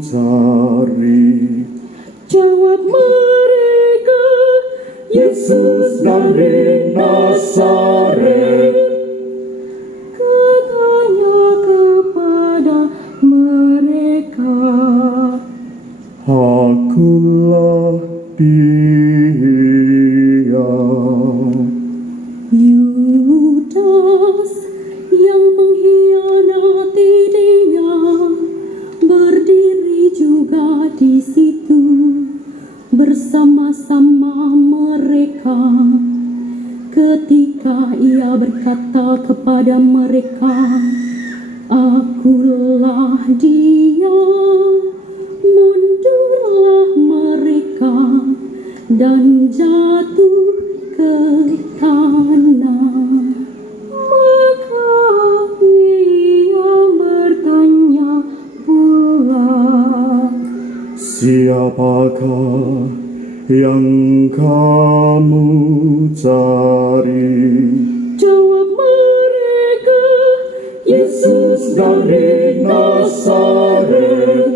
cari. Jawab mereka, Yesus dari Nazaret. katanya kepada mereka, Akulah Dia. Yudas yang mengkhianati Dia berdiri juga di situ bersama-sama mereka. Ketika ia berkata kepada mereka, Akulah Dia, mundurlah mereka dan jatuh ke tanah. Maka ia bertanya pula, Siapakah yang kamu cari? jawab mereka, Yesus dari Nazaret.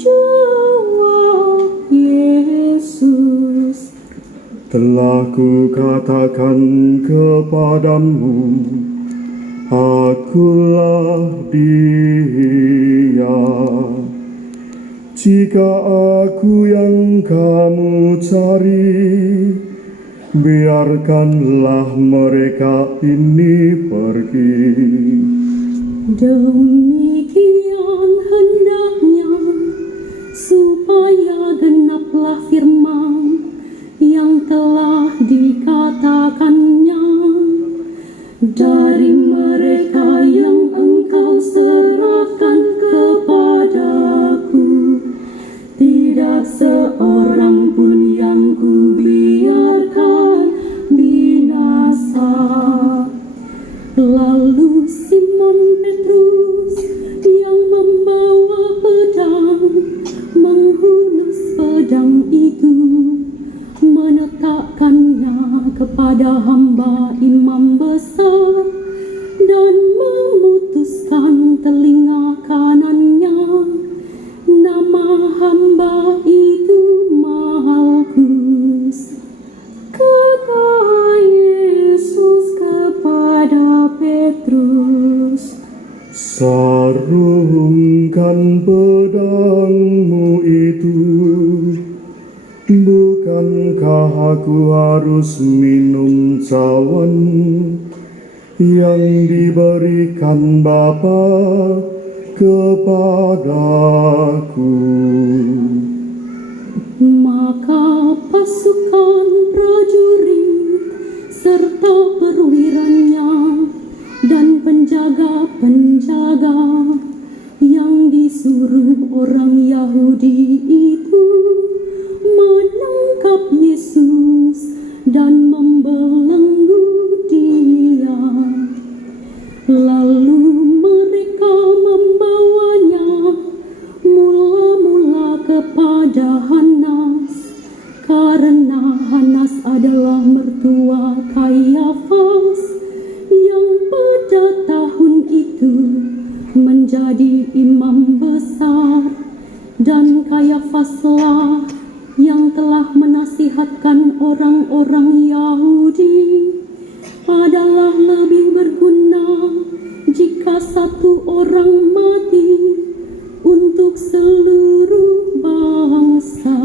Jawab Yesus, Telah kukatakan kepadamu, Akulah Dia. Jika Aku yang kamu cari, biarkanlah mereka ini pergi. demikian hendaknya supaya genaplah firman yang telah dikatakannya, dari mereka yang Engkau serahkan kepadaku tidak seorang pun yang kubiarkan binasa. Lalu Simon Petrus yang membawa pedang menghunus pedang itu, meletakkannya kepada hamba imam besar dan memutuskan telinga kanannya. Nama hamba itu Malkus. Kata Yesus kepada Petrus, Sarungkan pedangmu itu. Bukankah aku harus minum cawan yang diberikan Bapa kepadaku? maka pasukan prajurit serta perwiranya dan penjaga-penjaga yang disuruh orang Yahudi itu menangkap Yesus dan membelenggu Dia. Lalu mereka membawanya mula-mula kepada Hanas, karena Hanas adalah mertua Kayafas yang pada tahun itu menjadi imam besar, dan Kayafaslah yang telah menasihatkan orang-orang Yahudi adalah lebih berguna jika satu orang mati untuk seluruh bangsa.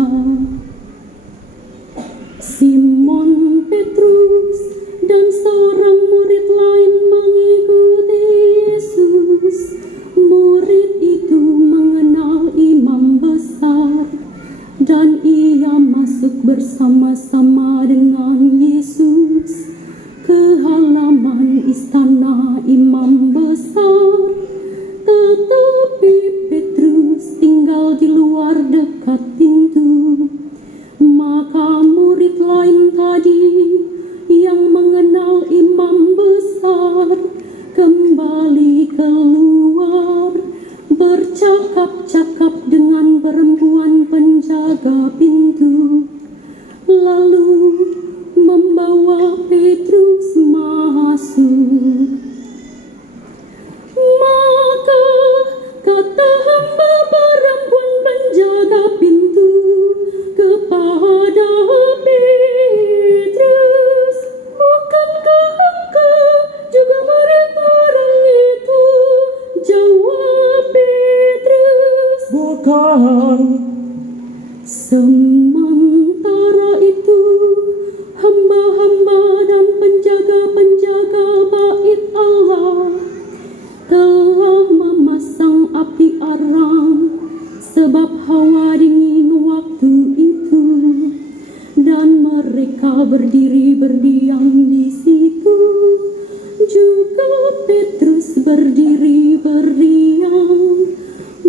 Simon Petrus dan seorang murid lain mengikuti Yesus. Murid itu mengenal imam besar dan ia masuk bersama-sama dengan Yesus ke halaman istana imam besar. Tetapi Petrus tinggal di luar dekat pintu. Maka murid lain tadi yang mengenal imam besar kembali keluar, bercakap-cakap dengan perempuan penjaga pintu, lalu membawa Petrus masuk. Maka kata hamba perempuan bukan. Sementara itu hamba-hamba dan penjaga-penjaga bait Allah telah memasang api arang sebab hawa dingin waktu itu, dan mereka berdiri berdiam di situ. Juga Petrus berdiri berdiam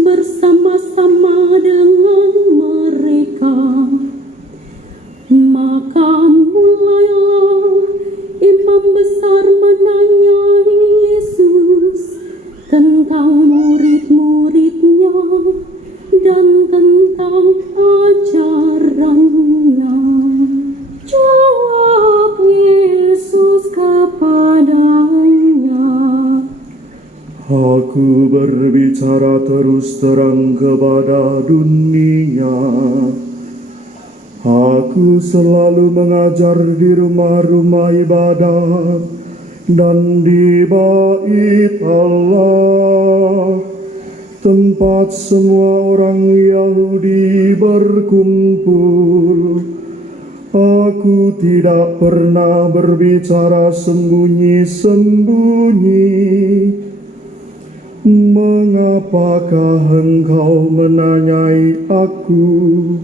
bersama-sama dengan mereka. Maka mulailah imam besar menanyai Yesus tentang murid-muridnya dan tentang ajarannya. Jawab Yesus kepadanya, Aku berbicara terus terang kepada dunia. Aku selalu mengajar di rumah-rumah ibadat dan di bait Allah, tempat semua orang Yahudi berkumpul. Aku tidak pernah berbicara sembunyi-sembunyi. Mengapakah engkau menanyai aku?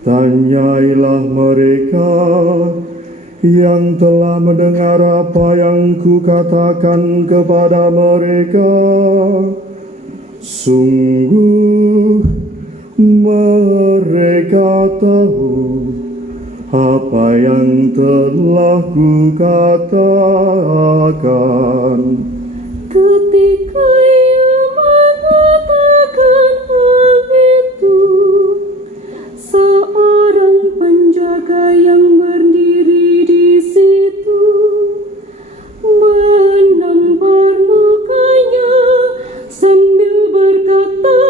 Tanyailah mereka yang telah mendengar apa yang kukatakan kepada mereka. Sungguh mereka tahu apa yang telah kukatakan. ketika ia mengatakan hal itu, seorang penjaga yang berdiri di situ menampar mukanya sambil berkata,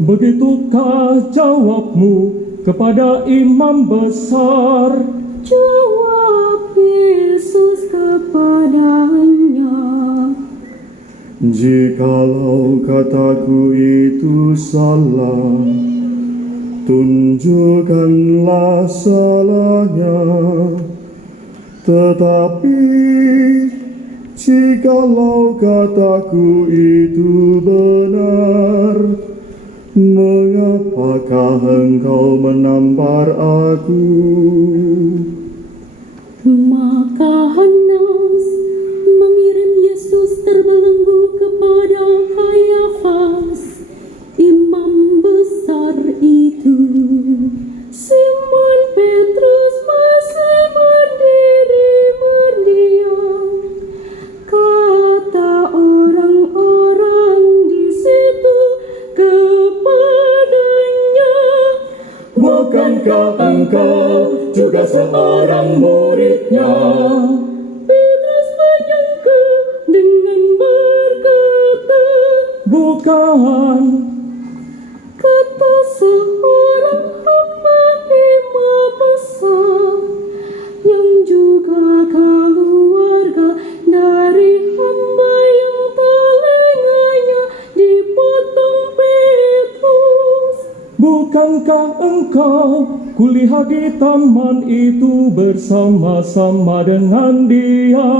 Begitukah jawabmu kepada imam besar? Jawab Yesus kepadanya, Jikalau kataku itu salah, tunjukkanlah salahnya. Tetapi jikalau kataku itu benar, mengapakah engkau menampar aku? Maka Hanas mengirim Yesus terbelenggu kepada Kayafas, imam besar itu. Simon Petrus masih berdiri berdiam. Kata orang-orang di situ kepadanya, Bukankah engkau juga seorang muridnya? Petrus menyangka dengan berkata, Bukan. kata seorang hamba imam besar yang juga keluarga dari hamba yang telinganya dipotong Petrus. Bukankah engkau kulihat di taman itu bersama-sama dengan dia?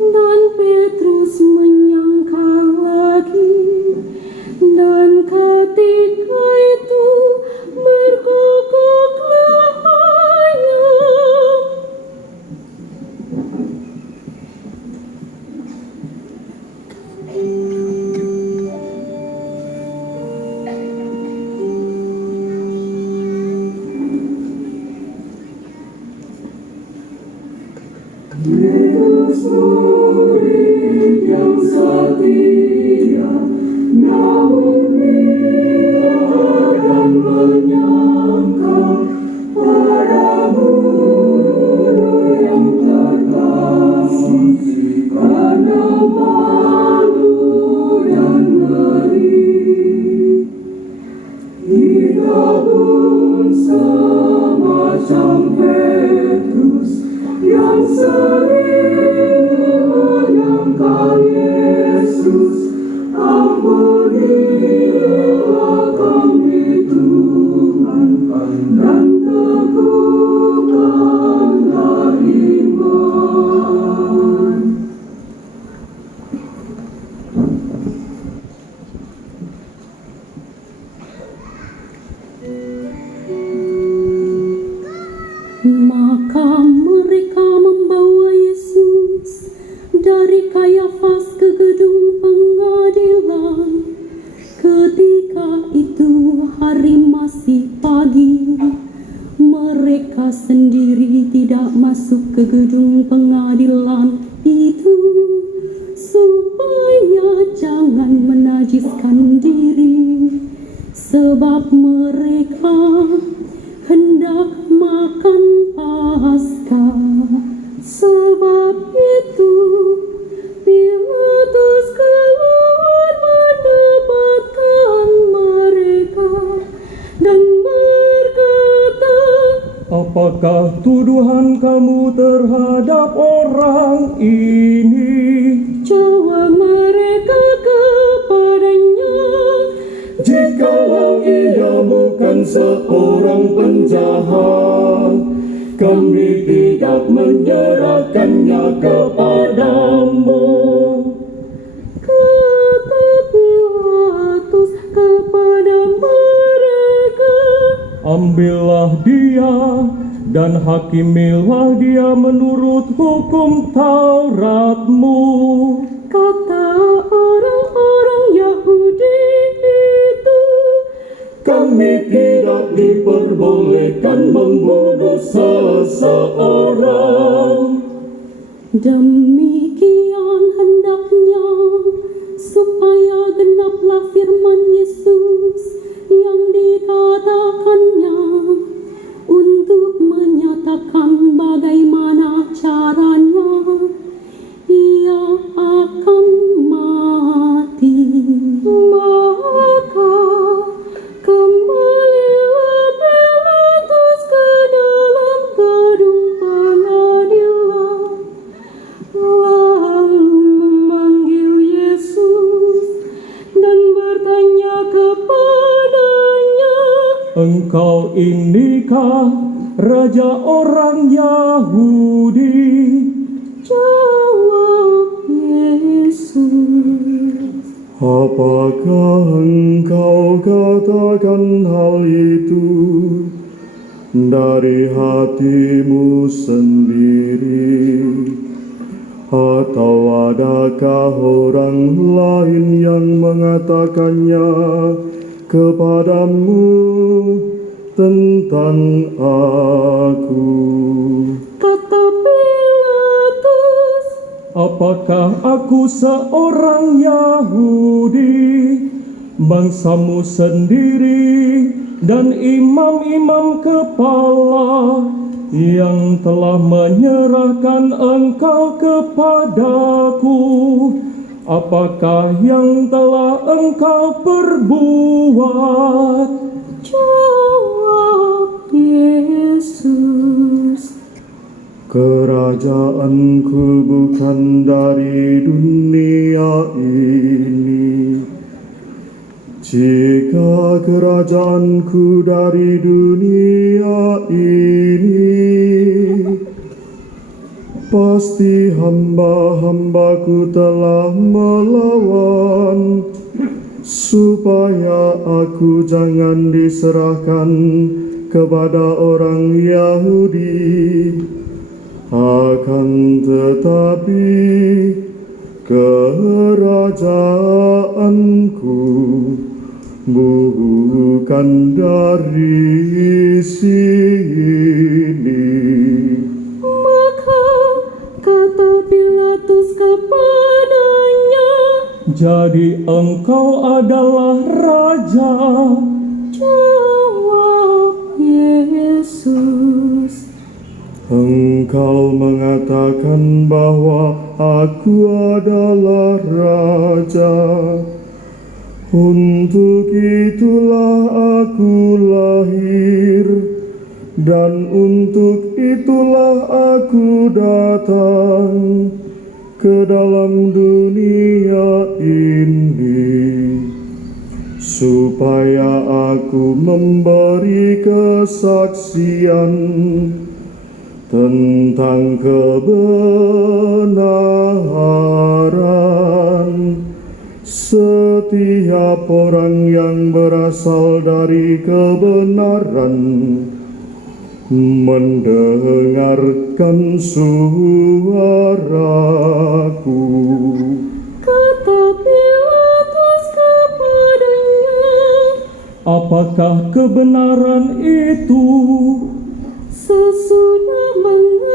Dan Petrus menyangka lagi, dan ketika itu bergogoklah ayam. Yesus murid yang setia, namun bila mereka sendiri tidak masuk ke gedung pengadilan itu, supaya jangan menajiskan diri, sebab mereka hendak makan Paskah. Sebab itu Pilatus keluar mendapatkan mereka dan berkata, apakah tuduhan kamu terhadap orang ini? jawab mereka kepadanya, Jikalau ia bukan seorang penjahat, kami tidak menyerahkannya kepadamu. kata Pilatus kepada mereka, Ambillah dia dan hakimilah dia menurut hukum Tauratmu. kata orang-orang Yahudi itu, Kami tidak diperbolehkan membunuh seseorang. demikian hendaknya supaya genaplah firman Yesus yang dikatakannya, untuk menyatakan bagaimana caranya ia akan mati. Maka kembalilah Pilatus ke dalam gedung pengadilan, lalu memanggil Yesus dan bertanya kepadanya, Engkau inikah raja orang Yahudi? jawab Yesus, Apakah engkau katakan hal itu dari hatimu sendiri? Atau adakah orang lain yang mengatakannya kepadamu tentang aku? kata Pilatus, Apakah aku seorang Yahudi, bangsamu sendiri dan imam-imam kepala yang telah menyerahkan engkau kepadaku? Apakah yang telah engkau perbuat? jawab Yesus, Kerajaanku bukan dari dunia ini. Jika kerajaanku dari dunia ini, pasti hamba-hambaku telah melawan, supaya aku jangan diserahkan kepada orang Yahudi. Akan tetapi kerajaanku bukan dari sini. maka kata Pilatus kepadanya, Jadi engkau adalah raja. jawab Yesus, Engkau mengatakan bahwa aku adalah raja. Untuk itulah aku lahir, dan untuk itulah aku datang ke dalam dunia ini, supaya aku memberi kesaksian tentang kebenaran. Setiap orang yang berasal dari kebenaran mendengarkan suaraku. kata Pilatus kepadanya, Apakah kebenaran itu? sesudah mengenal